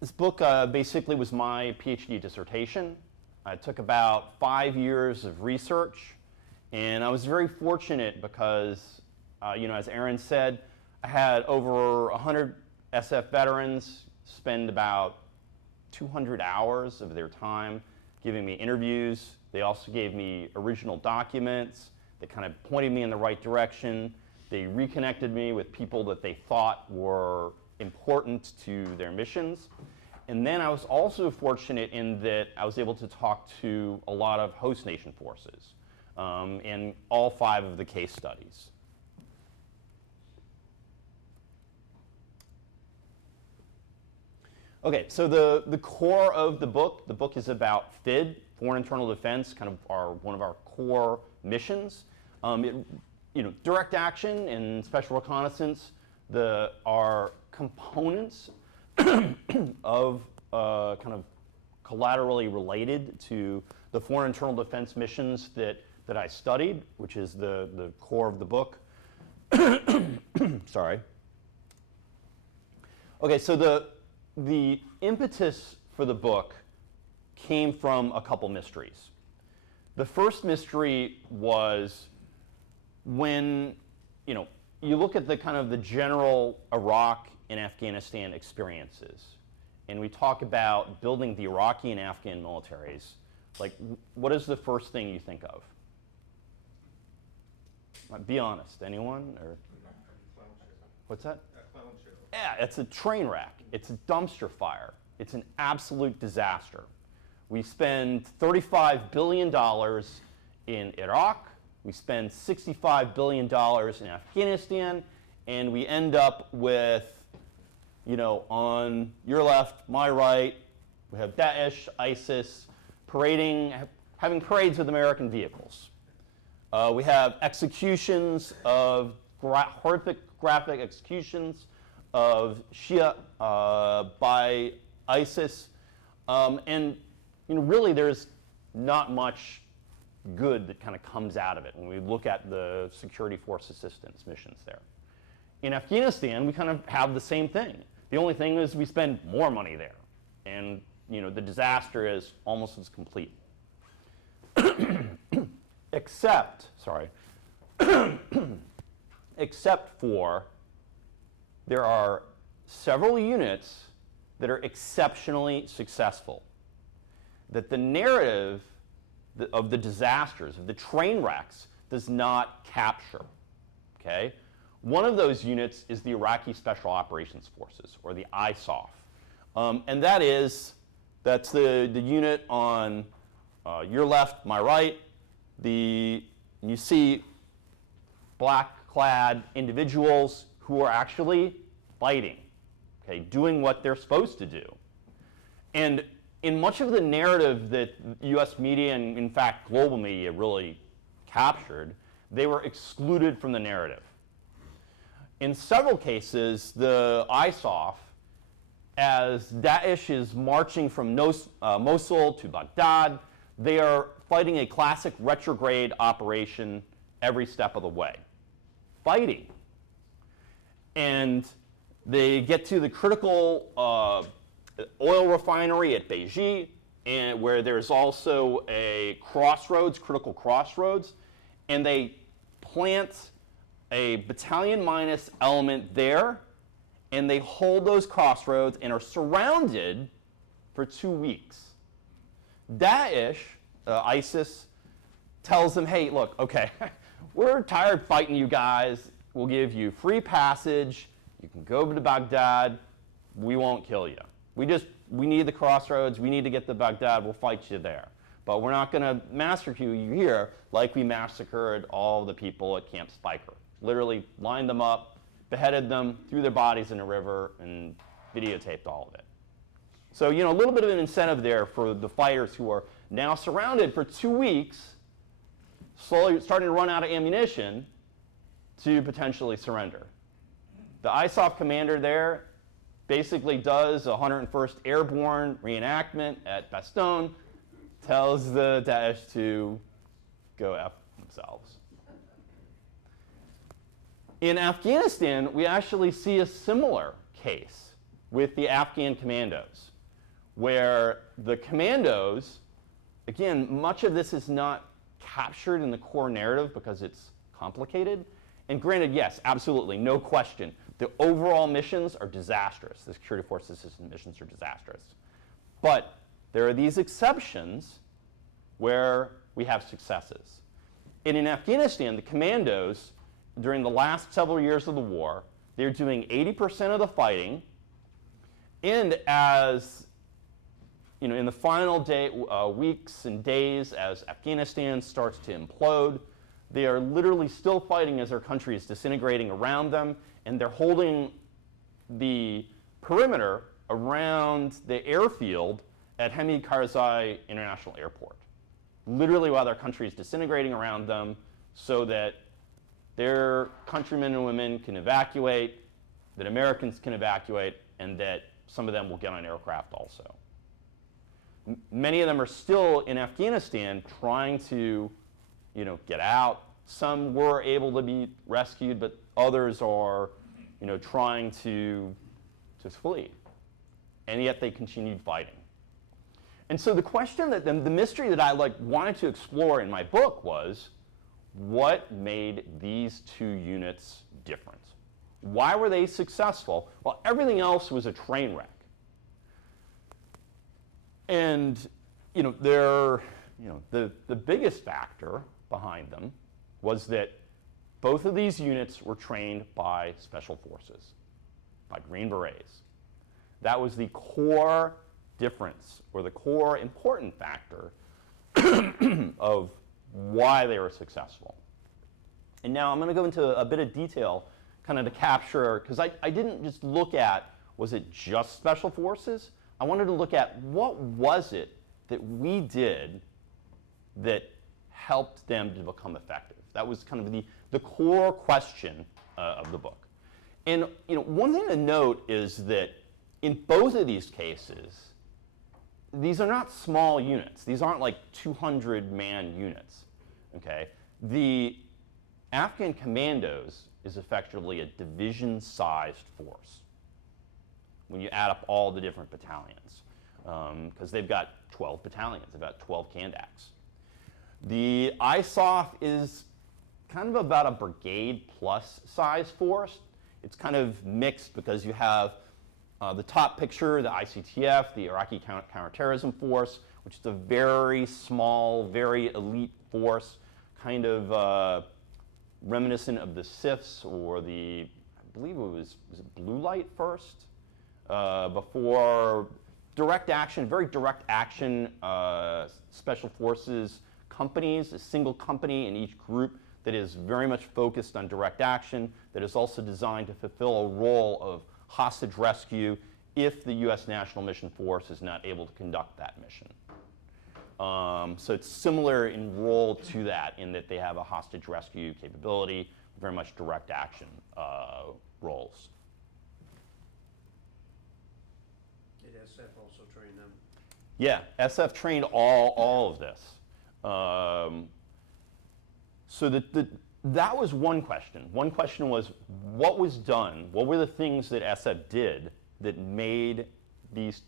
This book basically was my PhD dissertation. It took about 5 years of research, and I was very fortunate because, as Aaron said, I had over 100 SF veterans spend about 200 hours of their time giving me interviews. They also gave me original documents that kind of pointed me in the right direction. They reconnected me with people that they thought were important to their missions. And then I was also fortunate in that I was able to talk to a lot of host nation forces in all 5 of the case studies. Okay, so the core of the book is about FID, Foreign Internal Defense, kind of one of our core missions. Direct action and special reconnaissance are components of kind of collaterally related to the foreign internal defense missions that I studied, which is the core of the book. Sorry. Okay, so the impetus for the book came from a couple mysteries. The first mystery was when, you look at the kind of the general Iraq and Afghanistan experiences, and we talk about building the Iraqi and Afghan militaries, like, what is the first thing you think of? Be honest, anyone? Or what's that? Yeah, it's a train wreck. It's a dumpster fire. It's an absolute disaster. We spend $35 billion in Iraq. We spend $65 billion in Afghanistan. And we end up with, on your left, my right, we have Daesh, ISIS, having parades with American vehicles. We have executions of horrific graphic executions of Shia by ISIS, and really there's not much good that kind of comes out of it when we look at the security force assistance missions there. In Afghanistan, we kind of have the same thing. The only thing is we spend more money there, and the disaster is almost as complete. Except for there are several units that are exceptionally successful, that the narrative of the disasters, of the train wrecks, does not capture, okay? One of those units is the Iraqi Special Operations Forces, or the ISOF. And that's the unit on your left, my right. You see black-clad individuals who are actually fighting, okay, doing what they're supposed to do. And in much of the narrative that US media and, in fact, global media really captured, they were excluded from the narrative. In several cases, the ISOF, as Daesh is marching from Mosul to Baghdad, they are fighting a classic retrograde operation every step of the way. Fighting. And they get to the critical oil refinery at Beiji, and where there's also a crossroads, critical crossroads, and they plant a battalion minus element there, and they hold those crossroads and are surrounded for 2 weeks. Daesh, ISIS, tells them, hey, look, okay, we're tired fighting you guys. We'll give you free passage. You can go to Baghdad. We won't kill you. We need the crossroads. We need to get to Baghdad. We'll fight you there. But we're not going to massacre you here like we massacred all the people at Camp Spiker. Literally lined them up, beheaded them, threw their bodies in a river, and videotaped all of it. So, a little bit of an incentive there for the fighters who are now surrounded for 2 weeks, slowly starting to run out of ammunition, to potentially surrender. The ISOF commander there basically does a 101st Airborne reenactment at Bastogne, tells the Daesh to go F themselves. In Afghanistan, we actually see a similar case. with the Afghan commandos, where the commandos, again, much of this is not captured in the core narrative because it's complicated. And granted, yes, absolutely, no question, the overall missions are disastrous. The security forces system missions are disastrous. But there are these exceptions where we have successes. And in Afghanistan, the commandos, during the last several years of the war, they're doing 80% of the fighting. And as in the final weeks and days, as Afghanistan starts to implode, they are literally still fighting as their country is disintegrating around them, and they're holding the perimeter around the airfield at Hamid Karzai International Airport, literally while their country is disintegrating around them, so that their countrymen and women can evacuate, that Americans can evacuate, and that some of them will get on aircraft also. Many of them are still in Afghanistan trying to, get out. Some were able to be rescued, but others are, trying to flee. And yet they continued fighting. And so the question that the mystery that I wanted to explore in my book was, what made these two units different? Why were they successful? Well, everything else was a train wreck. And the biggest factor behind them was that both of these units were trained by special forces, by Green Berets. That was the core difference, or the core important factor of why they were successful. And now I'm going to go into a bit of detail kind of to capture, because I didn't just look at, was it just special forces? I wanted to look at what was it that we did that helped them to become effective. That was kind of the core question of the book. And one thing to note is that in both of these cases, these are not small units. These aren't like 200-man units. Okay? The Afghan commandos is effectively a division-sized force when you add up all the different battalions, because they've got 12 battalions, about 12 Kandaks. The ISOF is kind of about a brigade-plus size force. It's kind of mixed because you have the top picture, the ICTF, the Iraqi Counterterrorism Force, which is a very small, very elite force, kind of reminiscent of the SIFs or I believe it was it Blue Light first? Before direct action, very direct action special forces companies, a single company in each group that is very much focused on direct action, that is also designed to fulfill a role of hostage rescue if the U.S. National Mission Force is not able to conduct that mission. So it's similar in role to that, in that they have a hostage rescue capability, very much direct action roles. Did SF also train them? Yeah, SF trained all of this. So that was one question. One question was, what was done? What were the things that SF did that made these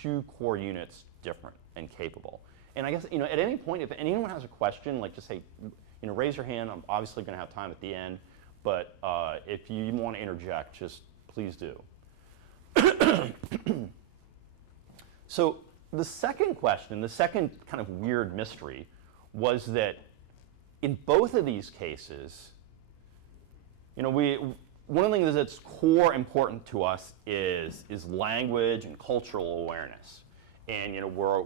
two core units different and capable? And I guess, at any point, if anyone has a question, just say, raise your hand. I'm obviously going to have time at the end, but if you want to interject, just please do. So the second question, the second kind of weird mystery, was that in both of these cases, one of the things that's core important to us is language and cultural awareness. And we're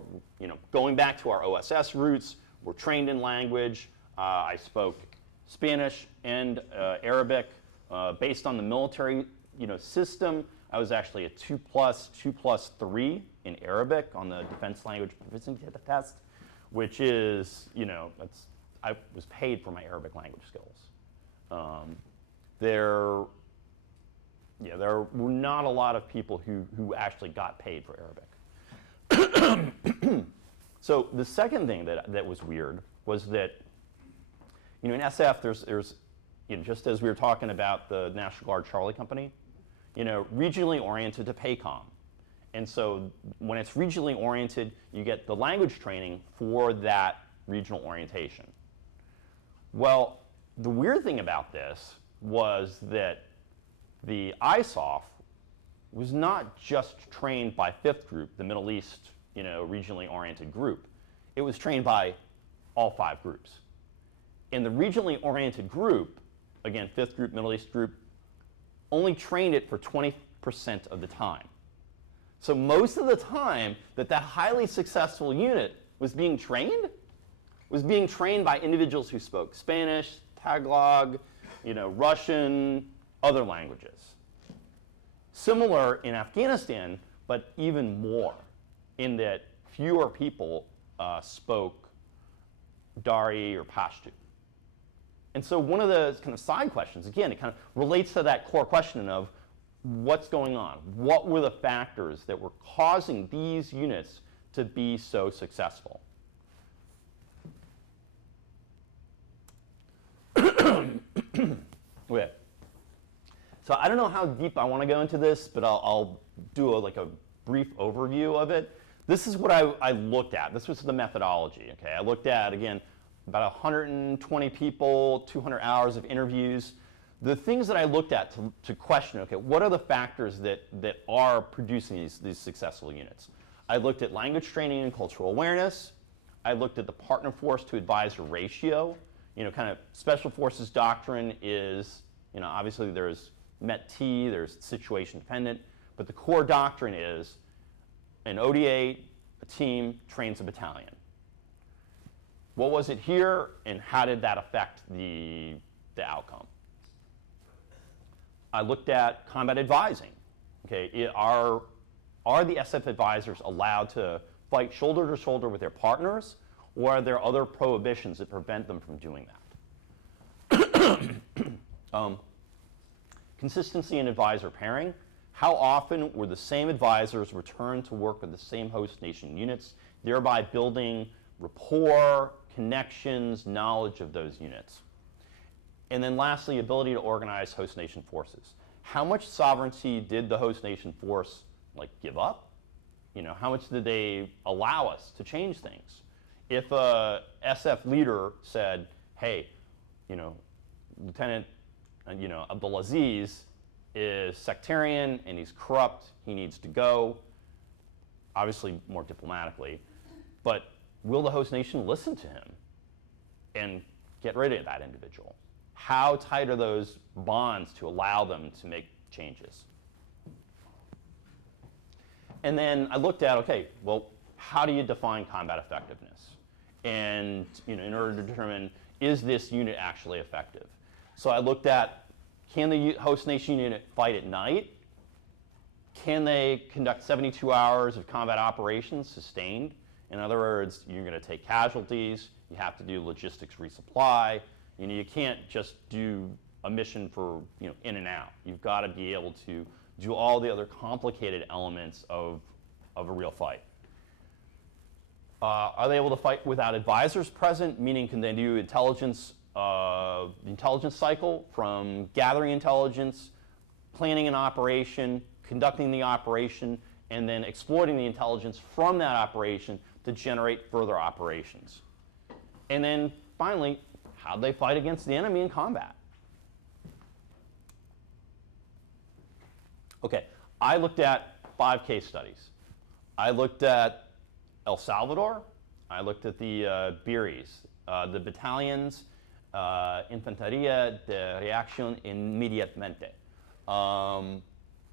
going back to our OSS roots. We're trained in language. I spoke Spanish and Arabic based on the military system. I was actually a 2+3 in Arabic on the Defense Language Proficiency Test, which is I was paid for my Arabic language skills. There were not a lot of people who actually got paid for Arabic. So the second thing that was weird was that, in SF there's just as we were talking about the National Guard Charlie Company, regionally oriented to PACOM. And so when it's regionally oriented, you get the language training for that regional orientation. Well, the weird thing about this was that the ISOF was not just trained by 5th Group, the Middle East, regionally oriented group. It was trained by all 5 groups. And the regionally oriented group, again, 5th Group, Middle East Group, only trained it for 20% of the time. So most of the time that highly successful unit was being trained by individuals who spoke Spanish, Tagalog, Russian, other languages. Similar in Afghanistan, but even more, in that fewer people spoke Dari or Pashto. And so one of the kind of side questions, again, it kind of relates to that core question of what's going on? What were the factors that were causing these units to be so successful? Okay. So I don't know how deep I want to go into this, but I'll do a brief overview of it. This is what I looked at. This was the methodology. Okay, I looked at, again, about 120 people, 200 hours of interviews. The things that I looked at to question, okay, what are the factors that are producing these successful units? I looked at language training and cultural awareness. I looked at the partner force to advisor ratio. Kind of special forces doctrine is, obviously there's MET-T, there's situation dependent, but the core doctrine is an ODA, a team, trains a battalion. What was it here, and how did that affect the outcome? I looked at combat advising. Okay, are the SF advisors allowed to fight shoulder to shoulder with their partners, or are there other prohibitions that prevent them from doing that? Consistency in advisor pairing. How often were the same advisors returned to work with the same host nation units, thereby building rapport, connections, knowledge of those units? And then lastly, ability to organize host nation forces. How much sovereignty did the host nation force give up? How much did they allow us to change things? If a SF leader said, hey, Lieutenant Abdulaziz is sectarian and he's corrupt, he needs to go, obviously more diplomatically, but will the host nation listen to him and get rid of that individual? How tight are those bonds to allow them to make changes? And then I looked at, okay, well, how do you define combat effectiveness? And in order to determine, is this unit actually effective? So I looked at, can the host nation unit fight at night? Can they conduct 72 hours of combat operations sustained? In other words, you're going to take casualties, you have to do logistics resupply, you can't just do a mission for in and out. You've got to be able to do all the other complicated elements of a real fight. Are they able to fight without advisors present? Meaning, can they do intelligence cycle from gathering intelligence, planning an operation, conducting the operation, and then exploiting the intelligence from that operation to generate further operations? And then finally, how do they fight against the enemy in combat? Okay, I looked at 5 case studies. I looked at El Salvador. I looked at the BIRIs, the battalions, Infantería de Reacción Inmediatamente.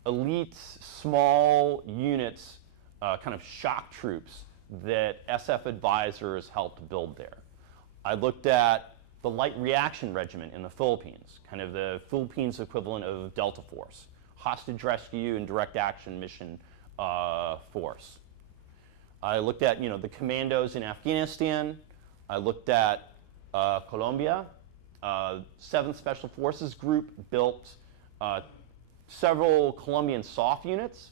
Elite, small units, kind of shock troops that SF advisors helped build there. I looked at the Light Reaction Regiment in the Philippines, kind of the Philippines equivalent of Delta Force, hostage rescue and direct action mission force. I looked at the commandos in Afghanistan. I looked at Colombia. 7th Special Forces Group built several Colombian SOF units,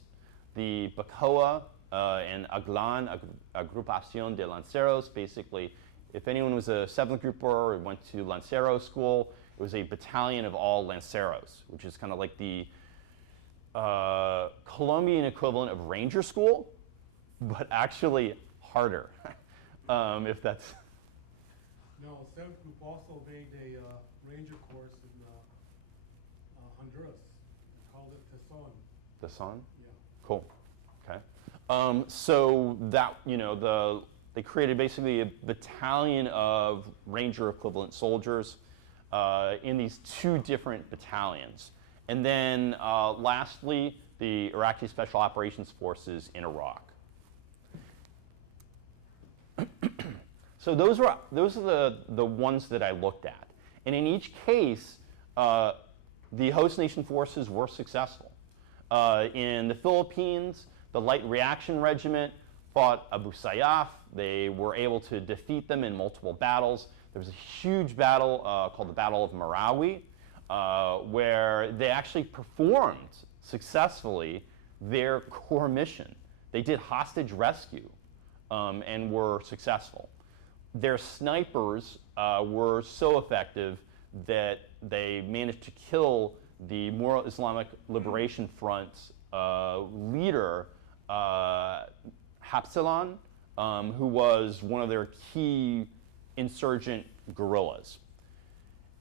the Bacoa and Aglan, Agrupación de Lanceros. Basically, if anyone was a 7th Grouper or went to Lancero school, it was a battalion of all Lanceros, which is kind of like the Colombian equivalent of Ranger School, but actually harder, if that's. No, 7th Group also made a ranger course in Honduras. They called it Tesson. The Sun? Yeah. Cool. Okay. So that, they created basically a battalion of Ranger equivalent soldiers in these 2 different battalions. And then lastly, the Iraqi Special Operations Forces in Iraq. So those are the ones that I looked at. And in each case, the host nation forces were successful. In the Philippines, the Light Reaction Regiment fought Abu Sayyaf. They were able to defeat them in multiple battles. There was a huge battle called the Battle of Marawi, where they actually performed successfully their core mission. They did hostage rescue and were successful. Their snipers were so effective that they managed to kill the Moral Islamic Liberation Front's leader, Hapsilan, who was one of their key insurgent guerrillas.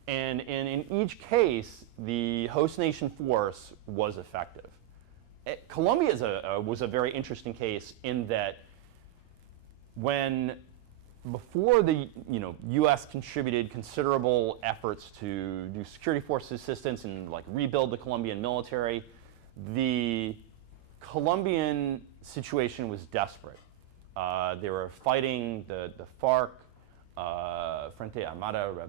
And in each case, the host nation force was effective. Colombia was a very interesting case in that before the U.S. contributed considerable efforts to do security force assistance and rebuild the Colombian military, the Colombian situation was desperate. They were fighting the FARC, Frente Armada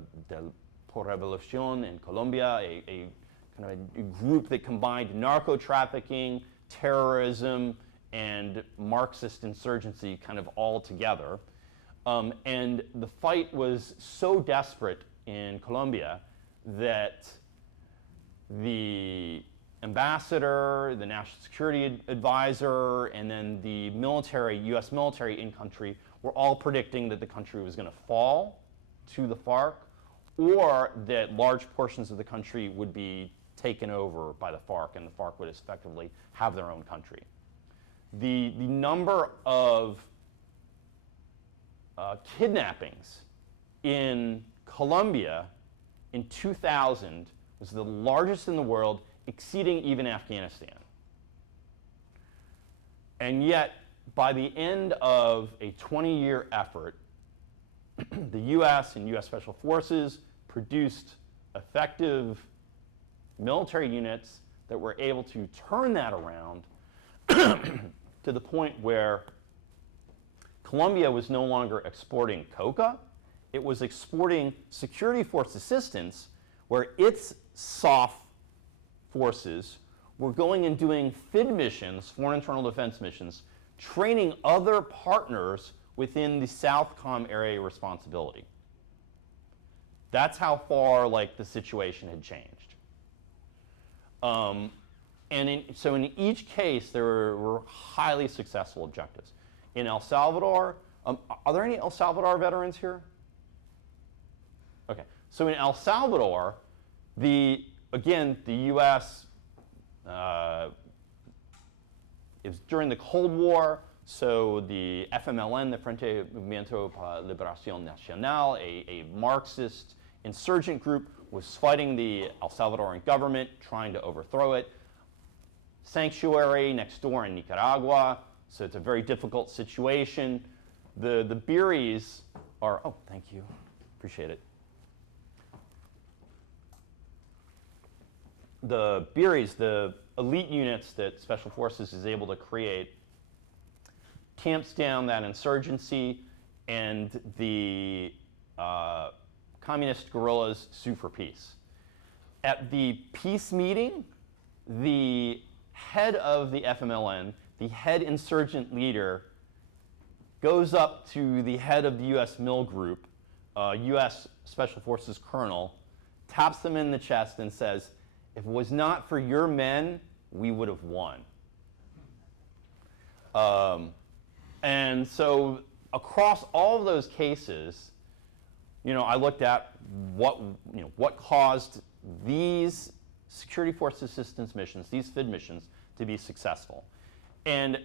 por Revolución in Colombia, a kind of a group that combined narco-trafficking, terrorism, and Marxist insurgency kind of all together. And the fight was so desperate in Colombia that the ambassador, the national security advisor, and then the military, U.S. military in country were all predicting that the country was going to fall to the FARC, or that large portions of the country would be taken over by the FARC, and the FARC would effectively have their own country. The number of kidnappings in Colombia in 2000 was the largest in the world, exceeding even Afghanistan. And yet, by the end of a 20-year effort, the U.S. and U.S. Special Forces produced effective military units that were able to turn that around to the point where Colombia was no longer exporting coca, it was exporting security force assistance, where its SOF forces were going and doing FID missions, foreign internal defense missions, training other partners within the Southcom area responsibility. That's how far the situation had changed. So in each case, there were highly successful objectives. In El Salvador, are there any El Salvador veterans here? Okay, so in El Salvador, the U.S. It was during the Cold War, so the FMLN, the Frente Movimiento para Liberación Nacional, a Marxist insurgent group, was fighting the El Salvadoran government, trying to overthrow it. Sanctuary next door in Nicaragua, so it's a very difficult situation. The Beeries are, oh, thank you, appreciate it. The Beeries, the elite units that Special Forces is able to create, tamps down that insurgency, and the communist guerrillas sue for peace. At the peace meeting, the head of the FMLN, the head insurgent leader, goes up to the head of the U.S. Mill Group, U.S. Special Forces colonel, taps them in the chest and says, "If it was not for your men, we would have won." And so across all of those cases, I looked at what caused these security force assistance missions, these FID missions, to be successful. And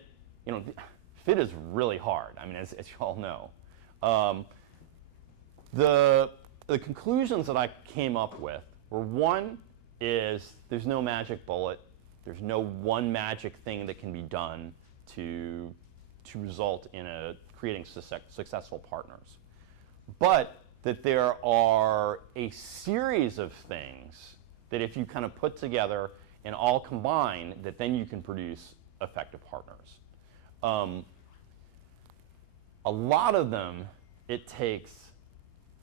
fit is really hard, I mean, as you all know. The conclusions that I came up with were, one is there's no magic bullet. There's no one magic thing that can be done to result in creating successful partners. But that there are a series of things that if you kind of put together and all combine, that then you can produce effective partners. A lot of them, it takes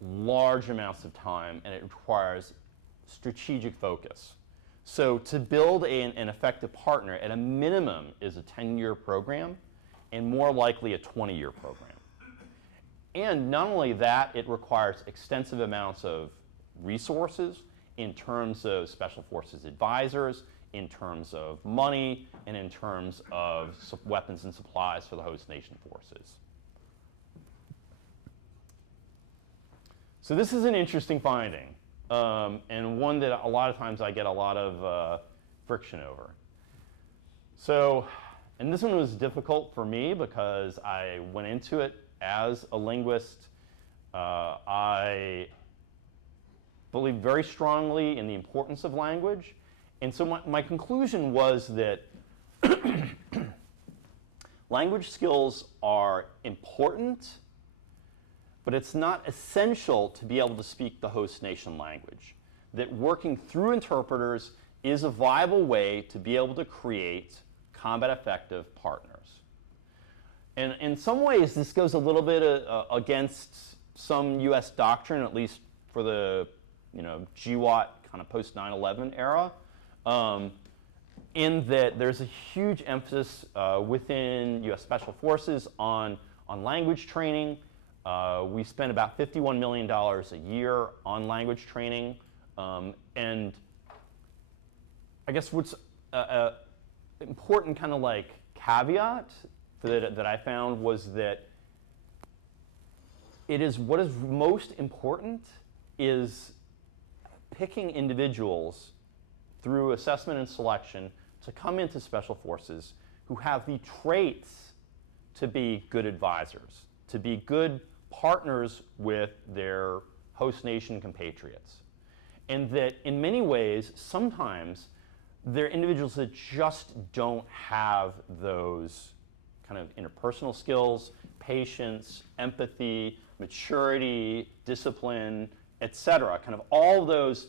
large amounts of time and it requires strategic focus. So to build an effective partner at a minimum is a 10-year program and more likely a 20-year program. And not only that, it requires extensive amounts of resources in terms of Special Forces advisors, in terms of money, and in terms of weapons and supplies for the host nation forces. So this is an interesting finding, and one that a lot of times I get a lot of friction over. So, and this one was difficult for me because I went into it as a linguist. I believe very strongly in the importance of language. And so my conclusion was that language skills are important, but it's not essential to be able to speak the host nation language. That working through interpreters is a viable way to be able to create combat effective partners. And in some ways, this goes a little bit against some U.S. doctrine, at least for the GWOT kind of post 9/11 era, in that there's a huge emphasis within U.S. Special Forces on language training. We spend about $51 million a year on language training. And I guess what's important kind of like caveat that I found was that what is most important is picking individuals through assessment and selection to come into Special Forces who have the traits to be good advisors, to be good partners with their host nation compatriots. And that in many ways, sometimes, they're individuals that just don't have those kind of interpersonal skills, patience, empathy, maturity, discipline, etc. Kind of all those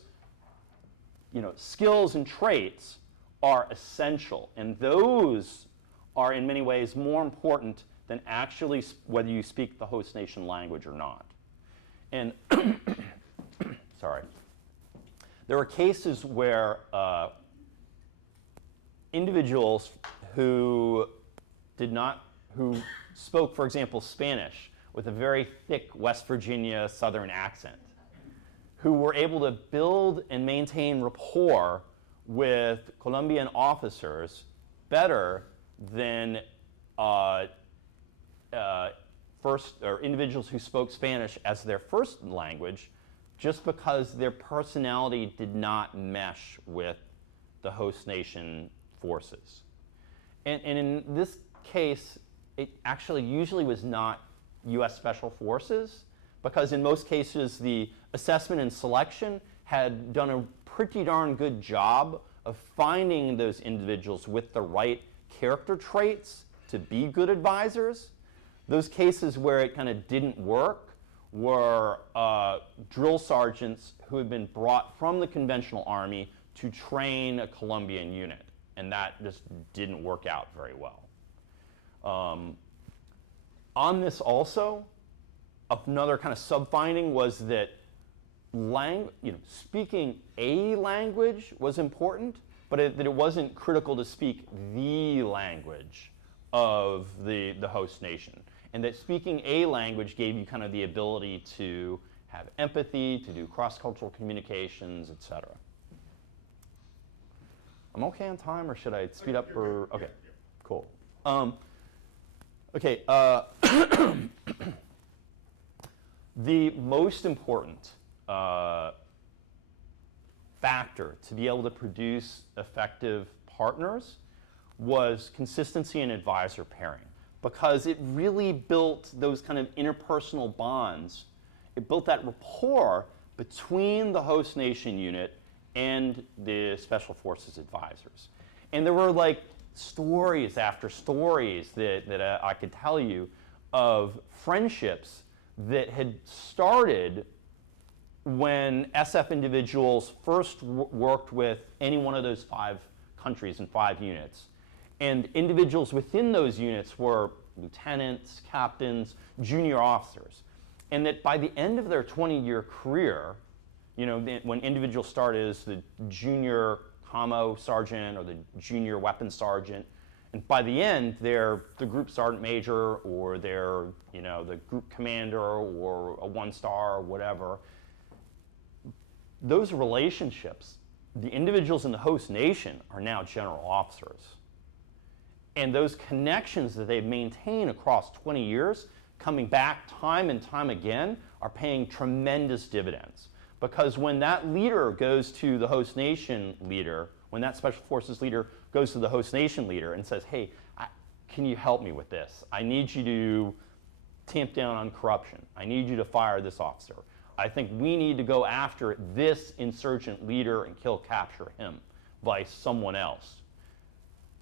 skills and traits are essential. And those are in many ways more important than actually whether you speak the host nation language or not. And sorry. There are cases where individuals who spoke, for example, Spanish with a very thick West Virginia Southern accent, who were able to build and maintain rapport with Colombian officers better than individuals who spoke Spanish as their first language, just because their personality did not mesh with the host nation forces. And in this case, it actually usually was not U.S. Special Forces, because in most cases the assessment and selection had done a pretty darn good job of finding those individuals with the right character traits to be good advisors. Those cases where it kind of didn't work were drill sergeants who had been brought from the conventional army to train a Colombian unit, and that just didn't work out very well. On this also, another kind of sub-finding was that speaking a language was important, but that it wasn't critical to speak the language of the host nation. And that speaking a language gave you kind of the ability to have empathy, to do cross-cultural communications, etc. I'm okay on time, or should I speed up? Or okay, cool. Okay. The most important factor to be able to produce effective partners was consistency and advisor pairing, because it really built those kind of interpersonal bonds. It built that rapport between the host nation unit and the Special Forces advisors. And there were like stories after stories that I could tell you of friendships that had started when SF individuals first worked with any one of those 5 countries and 5 units. And individuals within those units were lieutenants, captains, junior officers. And that by the end of their 20-year career, you know, when individuals start as the junior commo sergeant or the junior weapons sergeant, and by the end, they're the group sergeant major, or they're, you know, the group commander, or a 1-star, or whatever. Those relationships, the individuals in the host nation are now general officers. And those connections that they've maintained across 20 years, coming back time and time again, are paying tremendous dividends. Because when that leader goes to the host nation leader, when that Special Forces leader goes to the host nation leader and says, hey, can you help me with this? I need you to tamp down on corruption. I need you to fire this officer. I think we need to go after this insurgent leader and capture him by someone else.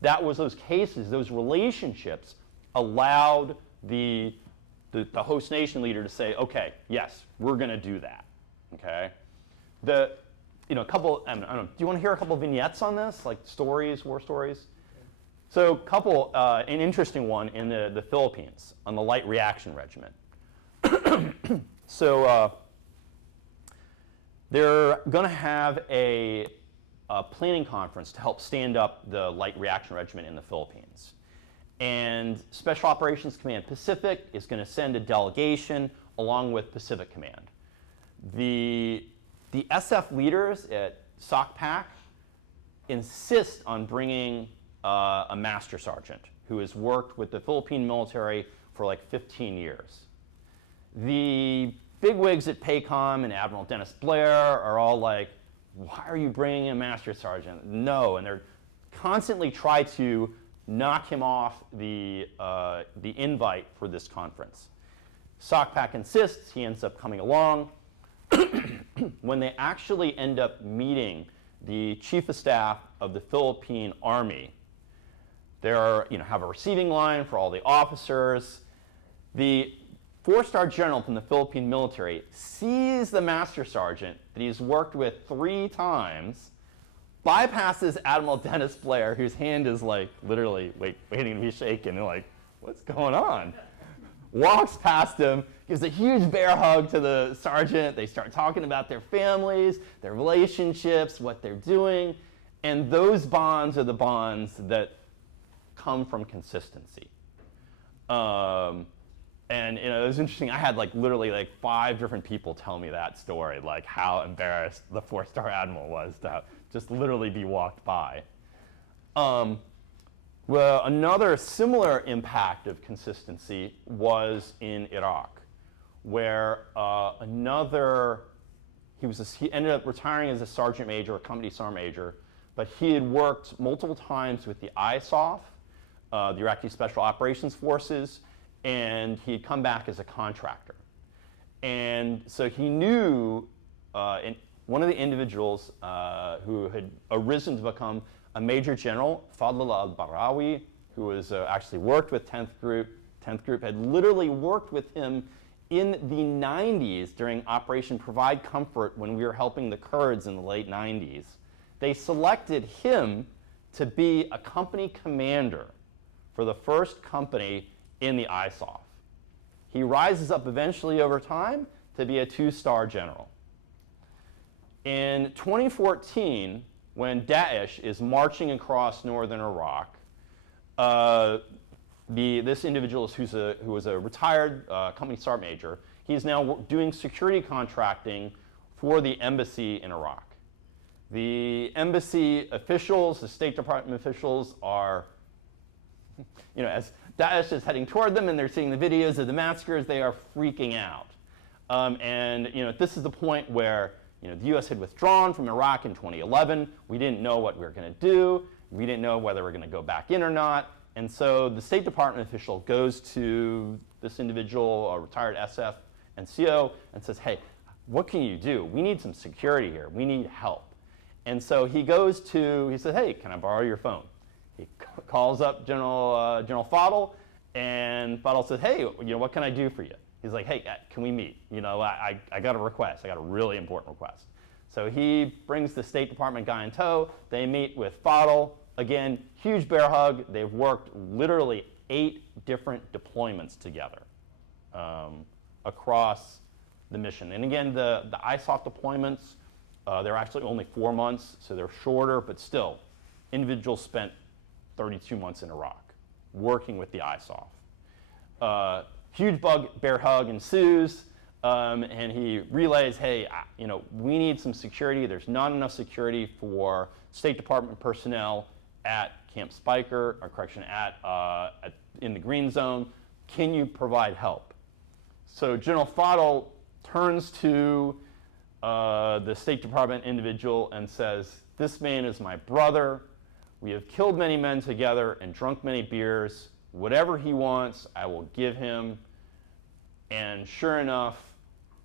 That was those cases, those relationships allowed the host nation leader to say, okay, yes, we're going to do that. Okay, a couple. I don't know. Do you want to hear a couple vignettes on this, like stories, war stories? So, an interesting one in the Philippines on the Light Reaction Regiment. So, they're going to have a planning conference to help stand up the Light Reaction Regiment in the Philippines. And Special Operations Command Pacific is going to send a delegation along with Pacific Command. The SF leaders at Sobchak insist on bringing a master sergeant who has worked with the Philippine military for like 15 years. The bigwigs at PACOM and Admiral Dennis Blair are all like, why are you bringing a master sergeant? No, and they're constantly try to knock him off the invite for this conference. Sobchak insists, he ends up coming along. When they actually end up meeting the Chief of Staff of the Philippine Army, they have a receiving line for all the officers. The 4-star general from the Philippine military sees the master sergeant that he's worked with 3 times, bypasses Admiral Dennis Blair, whose hand is like literally waiting to be shaken, and like, what's going on? Walks past him, gives a huge bear hug to the sergeant. They start talking about their families, their relationships, what they're doing. And those bonds are the bonds that come from consistency. And it was interesting. I had literally 5 different people tell me that story, like how embarrassed the 4-star admiral was to just literally be walked by. Well, another similar impact of consistency was in Iraq, where he ended up retiring as a sergeant major, a company sergeant major, but he had worked multiple times with the ISOF, the Iraqi Special Operations Forces, and he had come back as a contractor. And so he knew one of the individuals who had arisen to become a major general, Fadlallah al-Barawi, who was actually worked with 10th Group. 10th Group had literally worked with him in the 90s during Operation Provide Comfort when we were helping the Kurds in the late 90s. They selected him to be a company commander for the first company in the ISOF. He rises up eventually over time to be a 2-star general. In 2014, when Daesh is marching across northern Iraq, this individual who was a retired company sergeant major, he's now doing security contracting for the embassy in Iraq. The embassy officials, the State Department officials are, as Daesh is heading toward them and they're seeing the videos of the massacres, they are freaking out. This is the point where the U.S. had withdrawn from Iraq in 2011. We didn't know what we were going to do. We didn't know whether we're going to go back in or not. And so the State Department official goes to this individual, a retired SF and CO, and says, hey, what can you do? We need some security here. We need help. And so he says, hey, can I borrow your phone? He calls up General Fadl, and Fadl says, hey, what can I do for you? He's like, hey, can we meet? I got a request. I got a really important request. So he brings the State Department guy in tow. They meet with Fadl. Again, huge bear hug. They've worked literally 8 different deployments together across the mission. And again, the ISOF deployments, they're actually only 4 months, so they're shorter, but still, individuals spent 32 months in Iraq working with the ISOF. Huge bear hug ensues, and he relays, hey, we need some security. There's not enough security for State Department personnel at Camp Speicher, in the Green Zone. Can you provide help? So General Fadl turns to the State Department individual and says, this man is my brother. We have killed many men together and drunk many beers. Whatever he wants, I will give him. And sure enough,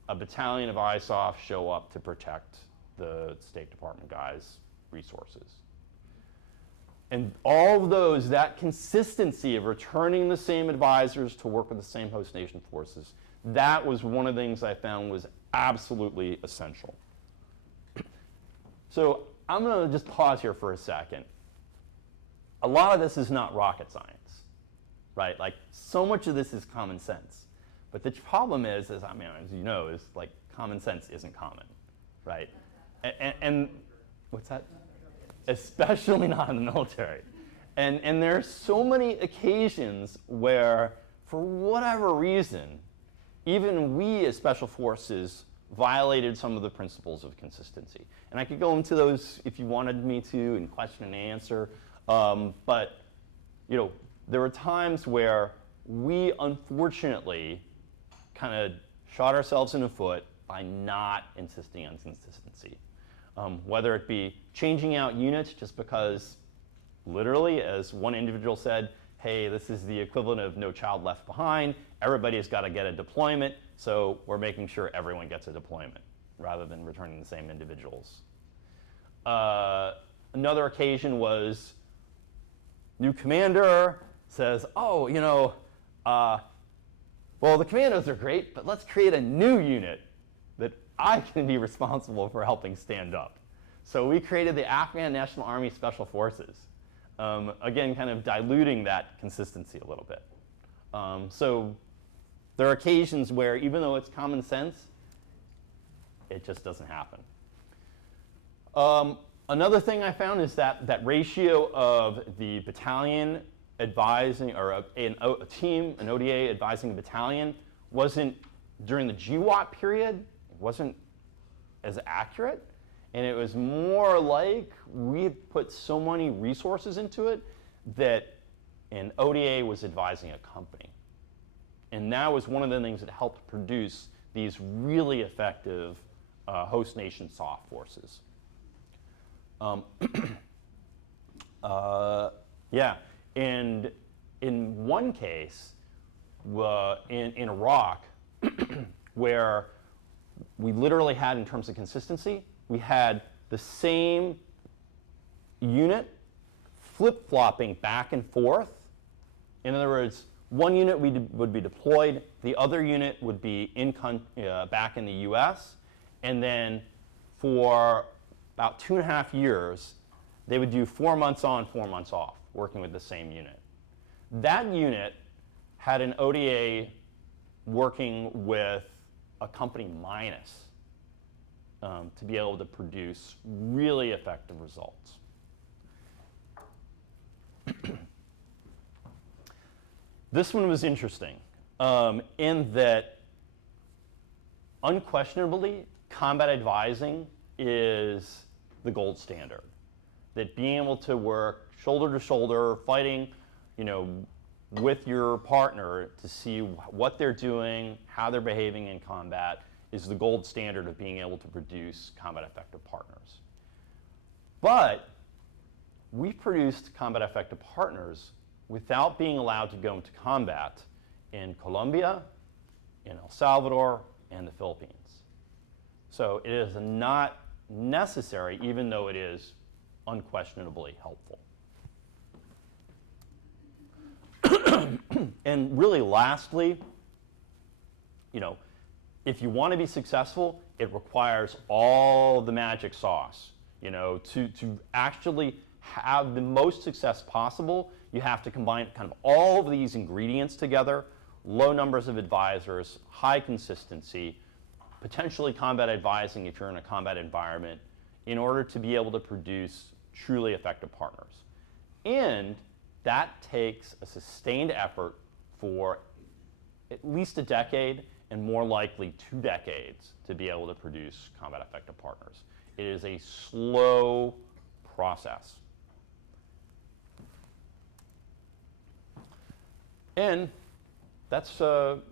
a battalion of ISOF show up to protect the State Department guys' resources. And all of those, that consistency of returning the same advisors to work with the same host nation forces, that was one of the things I found was absolutely essential. So I'm going to just pause here for a second. A lot of this is not rocket science, right? Like, so much of this is common sense. But the problem is as you know, is like common sense isn't common, right? And what's that? Especially not in the military. And there are so many occasions where, for whatever reason, even we as special forces violated some of the principles of consistency. And I could go into those if you wanted me to in question and answer. But there were times where we unfortunately kind of shot ourselves in the foot by not insisting on consistency. Whether it be changing out units just because, literally, as one individual said, hey, this is the equivalent of No Child Left Behind. Everybody's got to get a deployment, so we're making sure everyone gets a deployment rather than returning the same individuals. Another occasion was new commander says, oh, well, the commandos are great, but let's create a new unit that I can be responsible for helping stand up. So we created the Afghan National Army Special Forces. Again, kind of diluting that consistency a little bit. So there are occasions where, even though it's common sense, it just doesn't happen. Another thing I found is that ratio of the battalion advising, or a team, an ODA advising a battalion, wasn't, during the GWAT period, it wasn't as accurate. And it was more like we had put so many resources into it that an ODA was advising a company. And that was one of the things that helped produce these really effective host nation soft forces. Yeah, and in one case, in Iraq, where we literally had, in terms of consistency, we had the same unit flip-flopping back and forth. In other words, one unit would be deployed, the other unit would be back in the US, and then for about 2.5 years, they would do 4 months on, 4 months off, working with the same unit. That unit had an ODA working with a company minus to be able to produce really effective results. This one was interesting in that unquestionably combat advising is the gold standard. That being able to work shoulder to shoulder, fighting, with your partner to see what they're doing, how they're behaving in combat, is the gold standard of being able to produce combat effective partners. But we produced combat effective partners without being allowed to go into combat in Colombia, in El Salvador, and the Philippines. So it is not necessary, even though it is unquestionably helpful. And really lastly, if you want to be successful, it requires all the magic sauce. To actually have the most success possible, you have to combine kind of all of these ingredients together: low numbers of advisors, high consistency, potentially combat advising if you're in a combat environment, in order to be able to produce truly effective partners. And that takes a sustained effort for at least a decade, and more likely 2 decades, to be able to produce combat effective partners. It is a slow process. And that's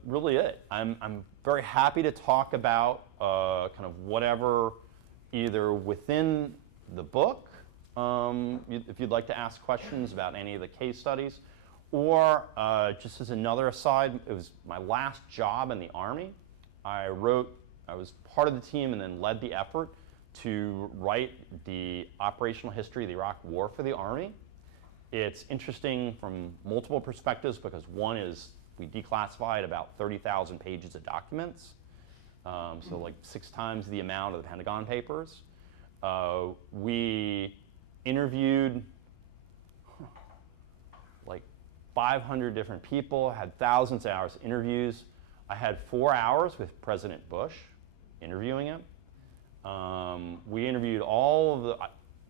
really it. I'm very happy to talk about kind of whatever, either within the book, if you'd like to ask questions about any of the case studies, or just as another aside, it was my last job in the Army. I was part of the team and then led the effort to write the operational history of the Iraq War for the Army. It's interesting from multiple perspectives because one is we declassified about 30,000 pages of documents, so like 6 times the amount of the Pentagon Papers. We interviewed like 500 different people, had thousands of hours of interviews. I had 4 hours with President Bush interviewing him. We interviewed all of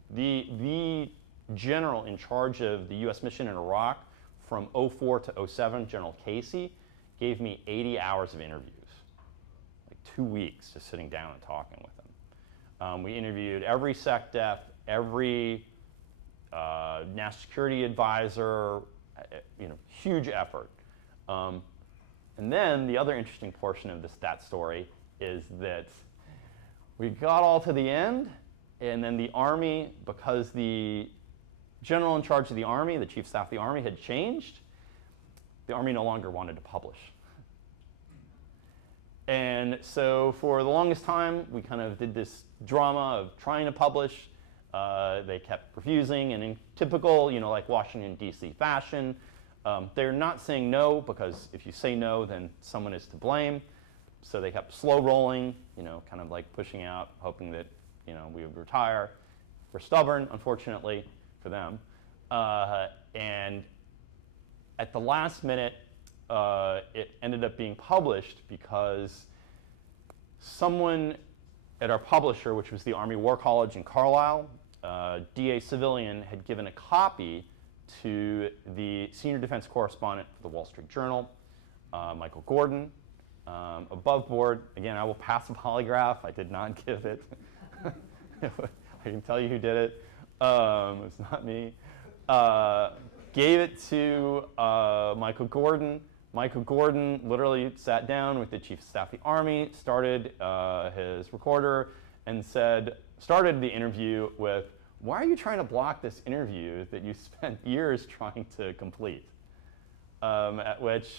the general in charge of the U.S. mission in Iraq from 04 to 07, General Casey, gave me 80 hours of interviews, like 2 weeks just sitting down and talking with him. We interviewed every SecDef, every national security advisor, huge effort. And then the other interesting portion of that story is that we got all to the end, and then the Army, because the general in charge of the Army, the Chief of Staff of the Army, had changed, the Army no longer wanted to publish. And so for the longest time, we kind of did this drama of trying to publish. They kept refusing, and in typical, like Washington, D.C. fashion, they're not saying no, because if you say no, then someone is to blame. So they kept slow rolling, kind of like pushing out, hoping that, we would retire. We're stubborn, unfortunately, for them. And at the last minute, it ended up being published because someone at our publisher, which was the Army War College in Carlisle, DA Civilian, had given a copy to the senior defense correspondent for the Wall Street Journal, Michael Gordon. Above board, again, I will pass a polygraph. I did not give it. I can tell you who did it. It's not me. Gave it to Michael Gordon. Michael Gordon literally sat down with the Chief of Staff of the Army, started his recorder, and started the interview with, "Why are you trying to block this interview that you spent years trying to complete?" At which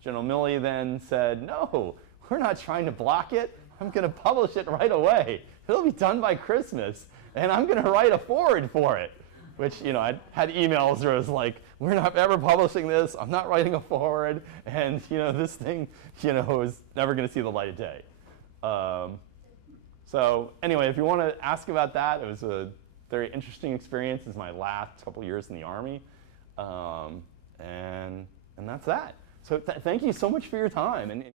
General Milley then said, "No, we're not trying to block it. I'm going to publish it right away. It'll be done by Christmas, and I'm going to write a foreword for it." Which, I had emails where it was like, "We're not ever publishing this. I'm not writing a foreword, and this thing, is never going to see the light of day." So anyway, if you want to ask about that, it was a very interesting experience. It's my last couple years in the Army, and that's that. So thank you so much for your time. And